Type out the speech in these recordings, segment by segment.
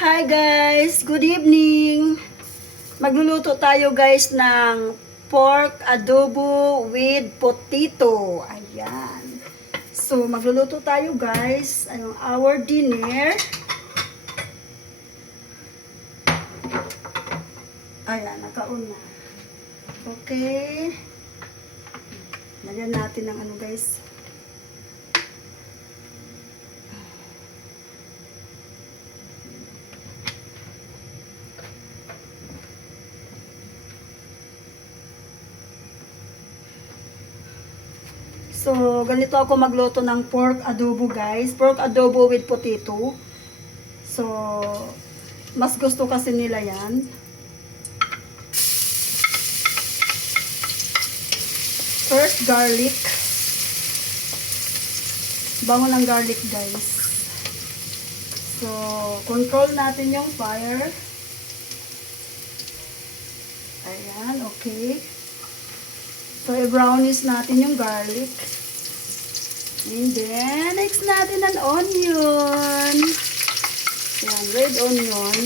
Hi guys! Good evening! Magluluto tayo guys ng pork adobo with potato. Ayan. So, magluluto tayo guys. Ayun, our dinner. Ayan, nakauna. Okay. Lagyan natin ng ano guys. So, ganito ako magluto ng pork adobo guys. Pork adobo with potato. So, mas gusto kasi nila yan. First, garlic. Bango ng garlic guys. So, control natin yung fire. Ayan, okay. So, i-brownish natin yung garlic. And then, next natin ang onion. Yan, red onion.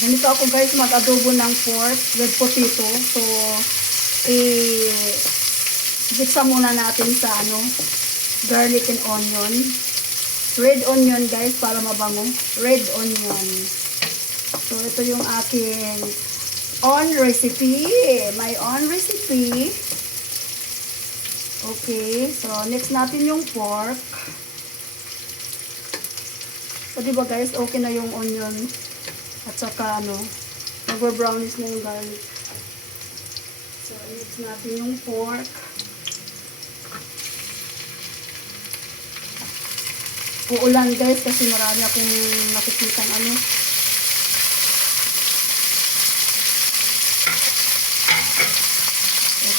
Ganito ako guys mag-adobo ng pork with potato. So, i-gitsa muna natin sa garlic and onion. Red onion guys para mabango. Red onion. So, ito yung aking own recipe. My own recipe. Okay. So, next natin yung pork. So, diba guys, okay na yung onion. At saka, nag-brownish na yung garlic. So, next natin yung pork. Uulan guys kasi marami akong nakikitang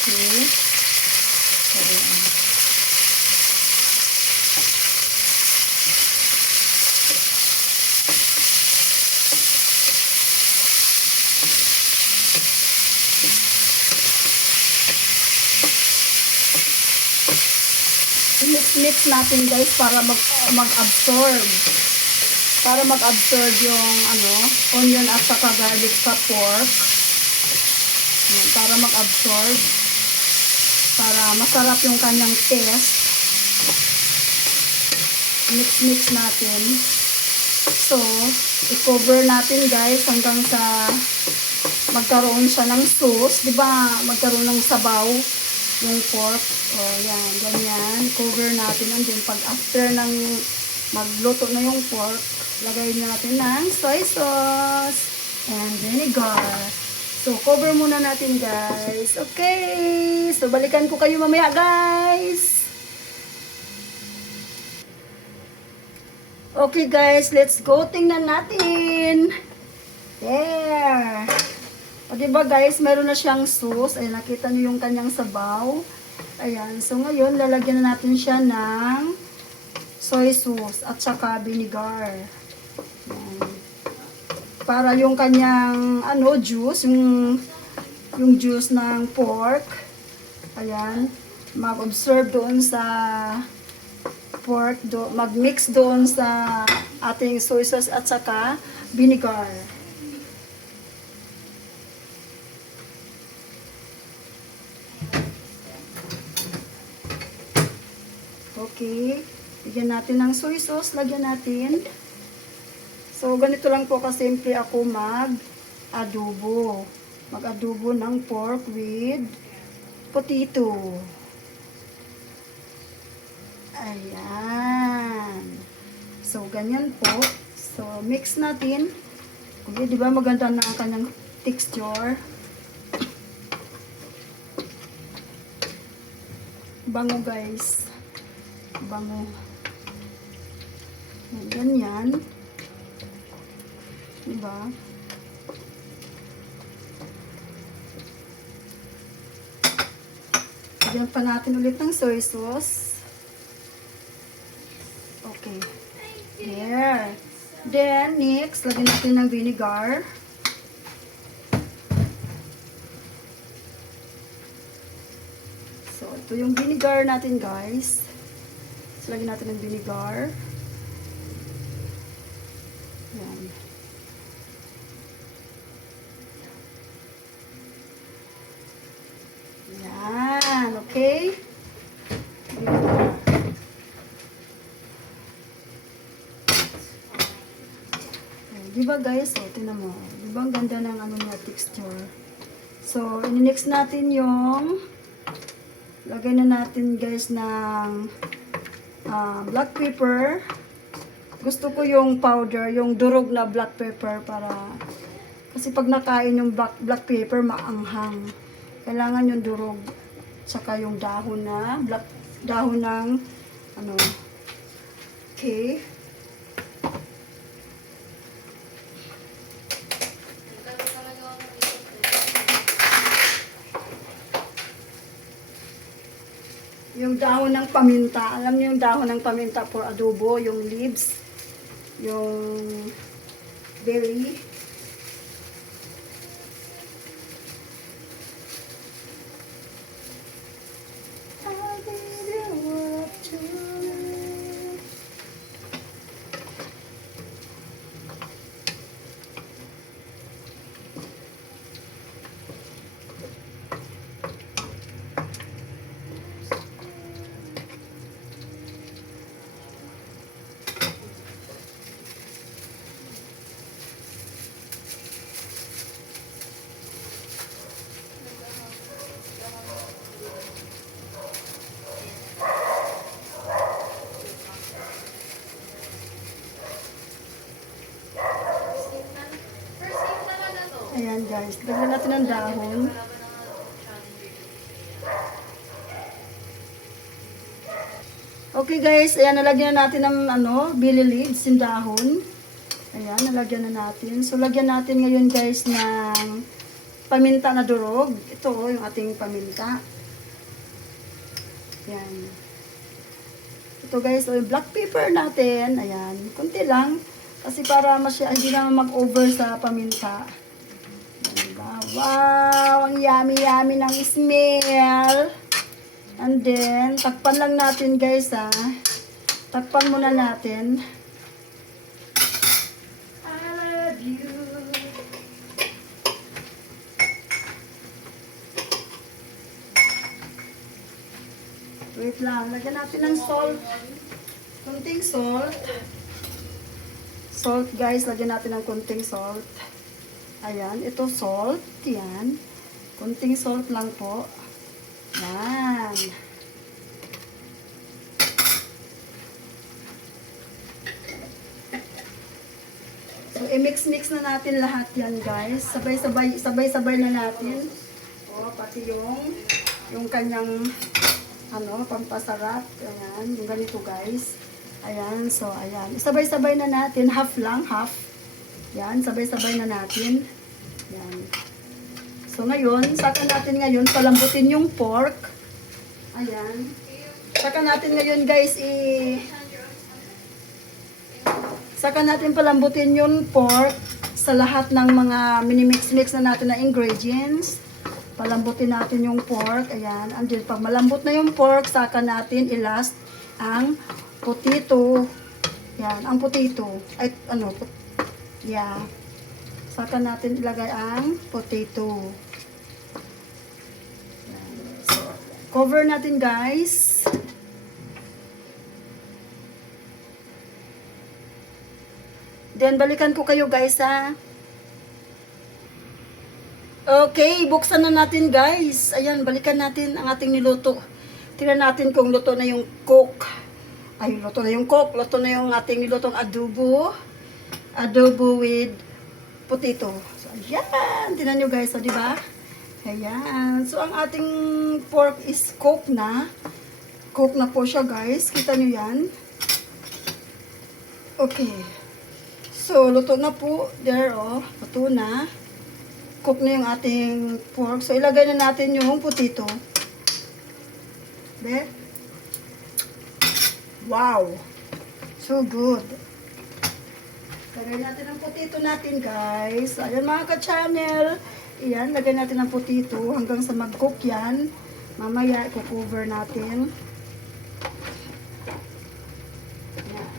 Okay. So, ayan. Mix natin guys para mag-absorb. Para mag-absorb yung onion at saka garlic sa pork. Ayan, para mag-absorb. Para masarap yung kanyang taste. Mix natin. So, i-cover natin guys hanggang sa magkaroon siya ng sauce. Diba magkaroon ng sabaw yung pork. O, yan. Ganyan. Cover natin. And then, pag after ng magluto na yung pork, lagay natin ng soy sauce and vinegar. So, cover muna natin, guys. Okay. So, balikan ko kayo mamaya, guys. Okay, guys. Let's go. Tingnan natin. There. O, diba guys, meron na siyang sauce. Ayan, nakita niyo yung kanyang sabaw. Ayan, so ngayon, lalagyan na natin siya ng soy sauce at saka vinegar. Ayan. Para yung kanyang, juice, yung juice ng pork. Ayan, mag-observe doon sa pork, mag-mix doon sa ating soy sauce at saka vinegar. Okay. Lagyan natin ng soy sauce. Lagyan natin. So, ganito lang po kasimple ako mag-adobo. Mag-adobo ng pork with potato. Ayan. So, ganyan po. So, mix natin. Okay, di ba maganda na ang kanyang texture? Bango guys. Bango. Ganyan. Diba? Lagyan pa natin ulit ng soy sauce. Okay. There. Then, next, lagyan natin ng vinegar. So, Ito yung vinegar natin, guys. So, lagyan natin ng vinegar. Yan. Yan, okay? Di ba guys, oh, tingnan mo. Di ba ang ganda ng ano niya, texture. So, in-mix natin yung lagay na natin guys ng black pepper. Gusto ko yung powder, yung durog na black pepper para kasi pag nakain yung black pepper maanghang. Kailangan yung durog saka yung dahon na dahon ng ano. Okay. Yung dahon ng paminta. Alam niyo yung dahon ng paminta for adobo, yung leaves, yung berry. Ayan guys, lagyan natin ng dahon. Okay guys, ayan nalagyan na natin ng ano, billy leaves, yung dahon. Ayan, nalagyan na natin. So lagyan natin ngayon guys ng paminta na durog. Ito yung ating paminta. Ayan. Ito guys, yung black pepper natin. Ayan, konti lang. Kasi para hindi naman mag-over sa paminta. Wow! Ang yummy-yummy ng smell. And then, takpan lang natin guys ha. Takpan muna natin. I love you. Wait lang. Lagyan natin ng salt. Kunting salt. Salt guys. Lagyan natin ng kunting salt. Ayan, ito salt, yan. Kunting salt lang po. Yan. So, i-mix-mix na natin lahat yan, guys. Sabay-sabay na natin. O, pati yung kanyang, pampasarap. Ayan, yung ganito, guys. Ayan, so, ayan. Sabay-sabay na natin, half lang, half. Yan, sabay-sabay na natin. Yan. So ngayon, saka natin ngayon palambutin yung pork. Ayan. Saka natin ngayon guys saka natin palambutin yung pork sa lahat ng mga minimix-mix na natin na ingredients. Palambutin natin yung pork. Ayan. Andyan, pag malambot na yung pork, saka natin ilast ang potato. Yan, ang potato. Ay, yeah. Saka natin ilagay ang potato. So, cover natin guys. Then, balikan ko kayo guys ha. Okay, buksan na natin guys. Ayan, balikan natin ang ating niluto. Tingnan natin kung luto na yung coke. Ay, luto na yung coke. Luto na yung ating nilutong adobo. Adobo with potato. So, ayan. Tingnan nyo guys, so, di ba? Ayan. So, ang ating pork is cooked na. Cooked na po siya guys. Kita nyo yan. Okay. So, luto na po. There, oh. Luto na. Cook na yung ating pork. So, ilagay na natin yung potato. Be? Wow! So good. Lagay natin ang potato natin, guys. Ayan mga ka-channel. Ayan, lagay natin ang potato hanggang sa mag-cook yan. Mamaya, i-cover natin. Yan.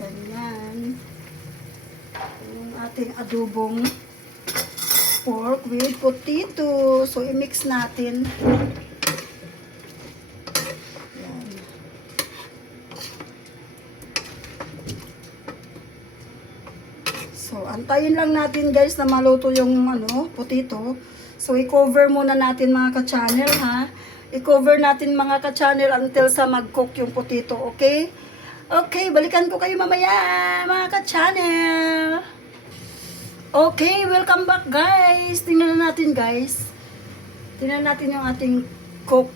Ganyan. Yung ating adobong pork with potato. So, i-mix natin. Yan. So, antayin lang natin guys na maluto yung potato. So, i-cover muna natin mga ka-channel ha. I-cover natin mga ka-channel until sa mag-cook yung potato, okay? Okay, balikan ko kayo mamaya mga ka-channel. Okay, welcome back guys. Tingnan na natin guys. Tingnan natin yung ating cook.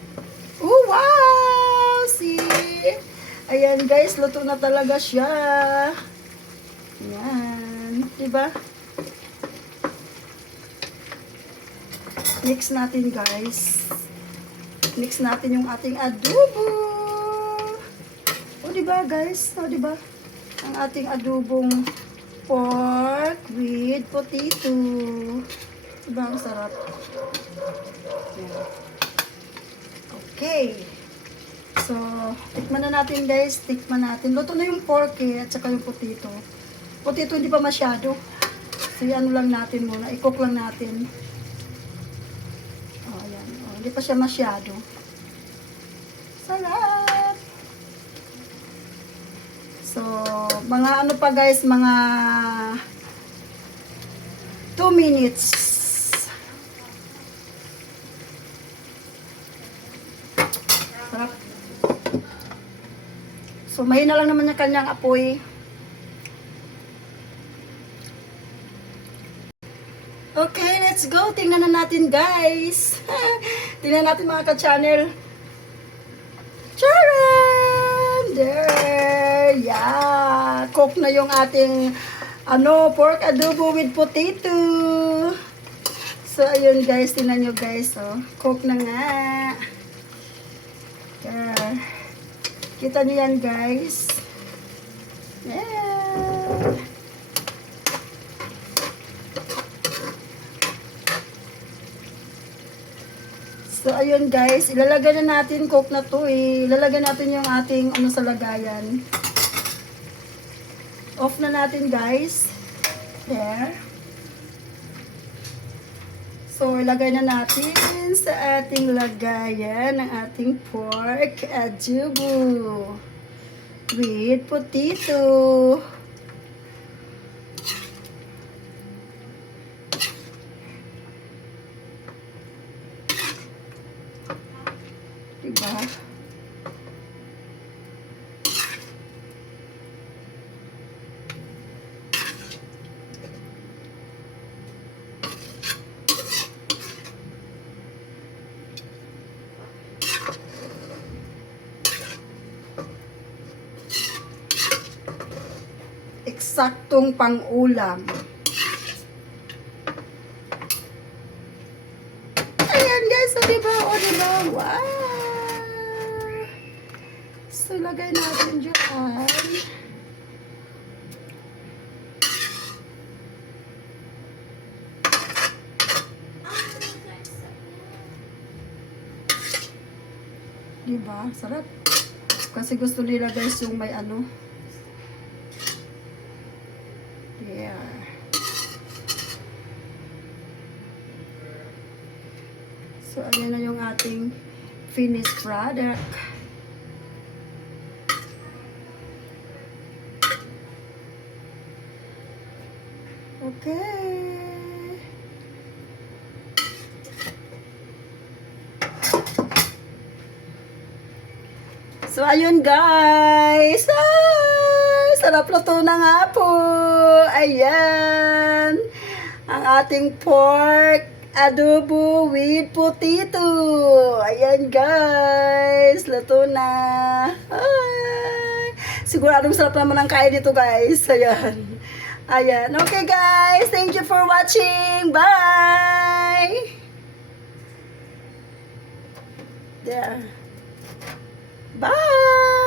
Oh, wow! See? Ayan guys, luto na talaga siya. Yan. Diba? Mix natin guys. Mix natin yung ating adobo. O diba guys? O diba? Ang ating adobong pork with potato. Diba ang sarap? Yan. Okay. So, tikman na natin guys. Tikman natin. Luto na yung pork at saka yung potato. Potato hindi pa masyado. So, ano lang natin muna. I-cook lang natin. Oh, ayan. Oh, hindi pa siya masyado. Sarap! So, mga ano pa guys, mga 2 minutes. Sarap. So, mahina lang naman yung kanyang apoy. Okay, let's go. Tingnan na natin guys. Tingnan natin mga ka-channel. Charan! There! Yeah! Cook na yung ating pork adobo with potato. So, ayun guys. Tingnan nyo guys. Oh. Cook na nga. There. Kita nyo yan guys. Yeah! So, ayun guys, ilalagay na natin, cook na to eh. Ilalagay natin yung ating sa lagayan. Off na natin guys. There. So, ilagay na natin sa ating lagayan ng ating pork adobo with potato. Diba? Eksaktong pang-ulam. Ayan guys, o diba? O diba? Wow! So, lagay natin dyan. Diba? Sarap. Kasi gusto nila guys yung may Yeah. So, ayan na yung ating finished product. Okay. So, ayun guys. Ay, sarap luto na nga po. Ayan. Ang ating pork adobo with potato. Ayan guys. Luto na. Ay. Siguradong sarap naman ang kain nito guys. Ayan. Ayan. Okay guys. Thank you for watching. Bye. There. Bye.